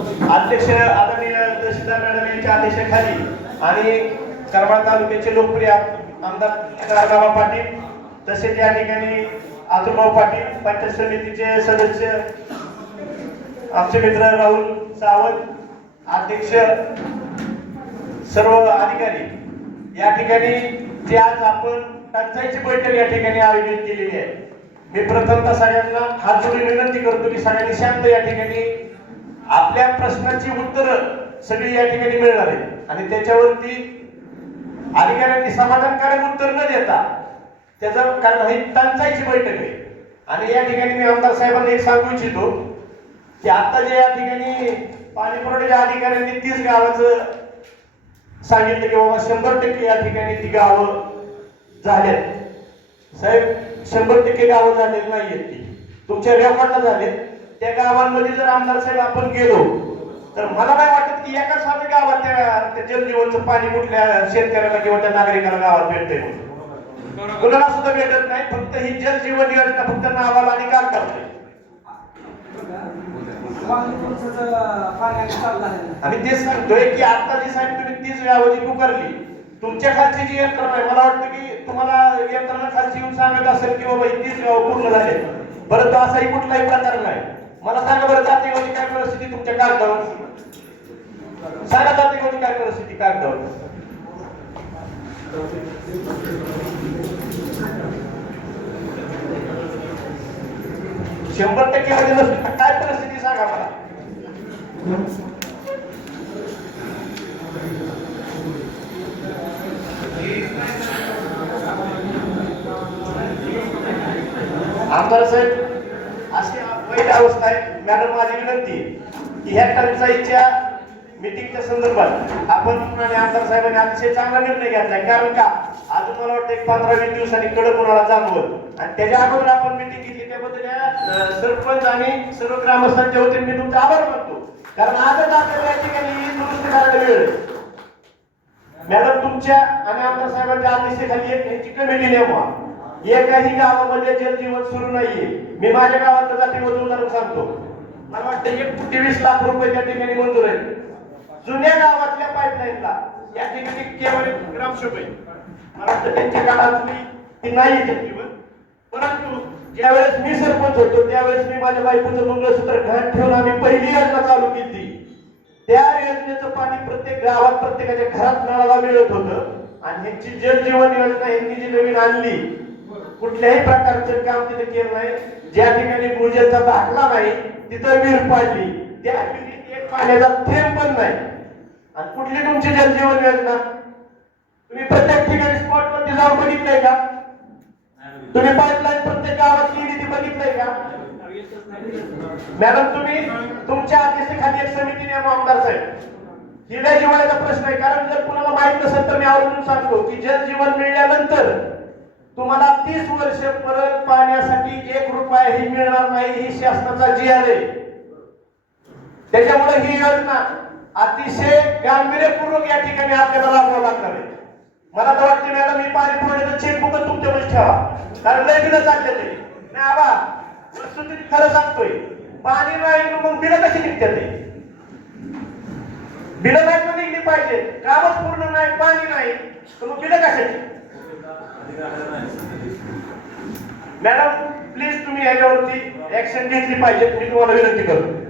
अध्यक्ष आदरणीय तहसीलदार मॅडम यांच्या अध्यक्षाखाली आणि करमाळ तालुक्याचे लोकप्रिय आमदार कारगाबा पाटील तसेच या ठिकाणी आतुरभाऊ पाटील पंचायत समितीचे सदस्य आमचे मित्र राहुल सावंत अध्यक्ष सर्व अधिकारी. या ठिकाणी जे आज आपण टंचाईची बैठक या ठिकाणी आयोजित केलेली आहे. मी प्रथमतः सगळ्यांना हात जोडून विनंती करतो की सगळ्यांनी शांत या ठिकाणी आपल्या प्रश्नाची उत्तरं सगळी या ठिकाणी मिळणार आहे आणि त्याच्यावरती अधिकाऱ्यांनी समाधानकारक उत्तर न देता त्याचं कारण ही टंचाईची बैठक आहे. आणि या ठिकाणी मी आमदार साहेबांना एक सांगू इच्छितो की आता जे या ठिकाणी पाणी पुरवठ्याच्या अधिकाऱ्यांनी तीस गावाचं सांगितलं की बाबा शंभर टक्के या ठिकाणी ती गावं झाल्यात साहेब शंभर टक्के गावं झालेली नाहीयेत ती. तुमच्या रेकॉर्डला झालेत. त्या गावांमध्ये जर आमदार साहेब आपण गेलो तर मला नाही वाटत की एका साध्या गावात त्या जलजीवनचं पाणी कुठल्या शेतकऱ्याला किंवा त्या नागरिकाला गावात भेटते कुणाला सुद्धा भेटत नाही फक्त ही जलजीवन योजना फक्त नावाला आणि काम करते आणि ते सांगतोय की आता जी साहेब तुम्ही तीच गावं पुकारली तुमच्या खालची जी यंत्रणा आहे मला वाटतं की तुम्हाला यंत्रणा खालची येऊन सांगत असेल की बाबा तीच गावं पूर्ण झाले परंतु असाही कुठलाही प्रकार नाही. मला सांगा बरं जातीगावची काय परिस्थिती तुमच्या कागदावर? सांगा जातीगावची काय परिस्थिती कागदावर? शंभर टक्के मध्ये नसली काय परिस्थिती सांगा मला? आमदार साहेब अशी अवस्था आहे. मॅडम माझी विनंती आहे की ह्या टंचाईच्या मिटिंगच्या संदर्भात आपण आणि आमदार साहेबांनी अतिशय चांगला निर्णय घेतला कारण का? अजून मला वाटतं एक पंधरा वीस दिवसांनी कडक उन्हाळा जाणवत आणि त्याच्या अगोदर आपण मिटिंग घेतली. त्याबद्दल या सरपंच आणि सर्व ग्रामस्थांच्या वतीने मी तुमचा आभार मानतो. कारण आजच आपल्याला या ठिकाणी दुरुस्त करायला वेळ मॅडम तुमच्या आणि आमदार साहेबांच्या आदेशाखाली एक यांची कमिटी नेमवा. एकाही गावामध्ये जलजीवन सुरू नाहीये. मी माझ्या गावात जातीवर उदाहरण सांगतो. मला वाटतं एक कोटी वीस लाख रुपये त्या ठिकाणी मंजूर आहेत. जुन्या गावातल्या पाईपलाईनला या ठिकाणी केवळ एक आहे मला वाटतं त्यांच्या काळातली ती नाही जलजीवन परंतु ज्यावेळेस मी सरपंच होतो त्यावेळेस मी माझ्या बायकोचं मंगळसूत्र घरात ठेवून आम्ही पहिली योजना चालू केली. त्या योजनेचं पाणी प्रत्येक गावात प्रत्येकाच्या घरात नळाला मिळत होतं. आणि ह्यांची जलजीवन योजना यांनी जी नवीन आणली कुठल्याही प्रकारचं काम तिथे केलं नाही. ज्या ठिकाणी भूजलचा दाखला नाही तिथं विहीर पाडली. त्या ठिकाणी एक पाण्याचा थेंब पण नाही. आणि कुठली तुमची जलजीवन योजना? तुम्ही प्रत्येक ठिकाणी स्पॉट वरती जाऊन बघितलंय का? तुम्ही पाईपलाईन प्रत्येक गावात केली ती बघितलंय का? मॅडम तुम्ही तुमच्या आदेशाखाली एक समिती नियम आमदार साहेब. ही जिवायचा प्रश्न आहे. कारण जर कुणाला माहीत नसेल तर मी आवर्जून सांगतो की जल जीवन मिळाल्यानंतर तुम्हाला तीस वर्ष परत पाण्यासाठी एक रुपयाही मिळणार नाही ही शासनाचा जी आहे त्याच्यामुळे ही योजना अतिशय गांभीर्यपूर्वक या ठिकाणी आपल्याला राबवावं लागणार आहे. मला तर वाटते मॅडम मी पाणी पुरवण्याचं चेकबुक तुमच्याकडे ठेवा. कारण लय बिलं चालले ते. नाही आबा वस्तुस्थिती खरं सांगतोय. पाणी नाही मग बिलं कशी निघतात ते? बिलं नाही निघली पाहिजे कामच पूर्ण नाही पाणी नाही. तर मग बिलं कशाची? मॅडम प्लीज तुम्ही ह्याच्यावरती ऍक्शन घेतली पाहिजे मी तुम्हाला विनंती करतो.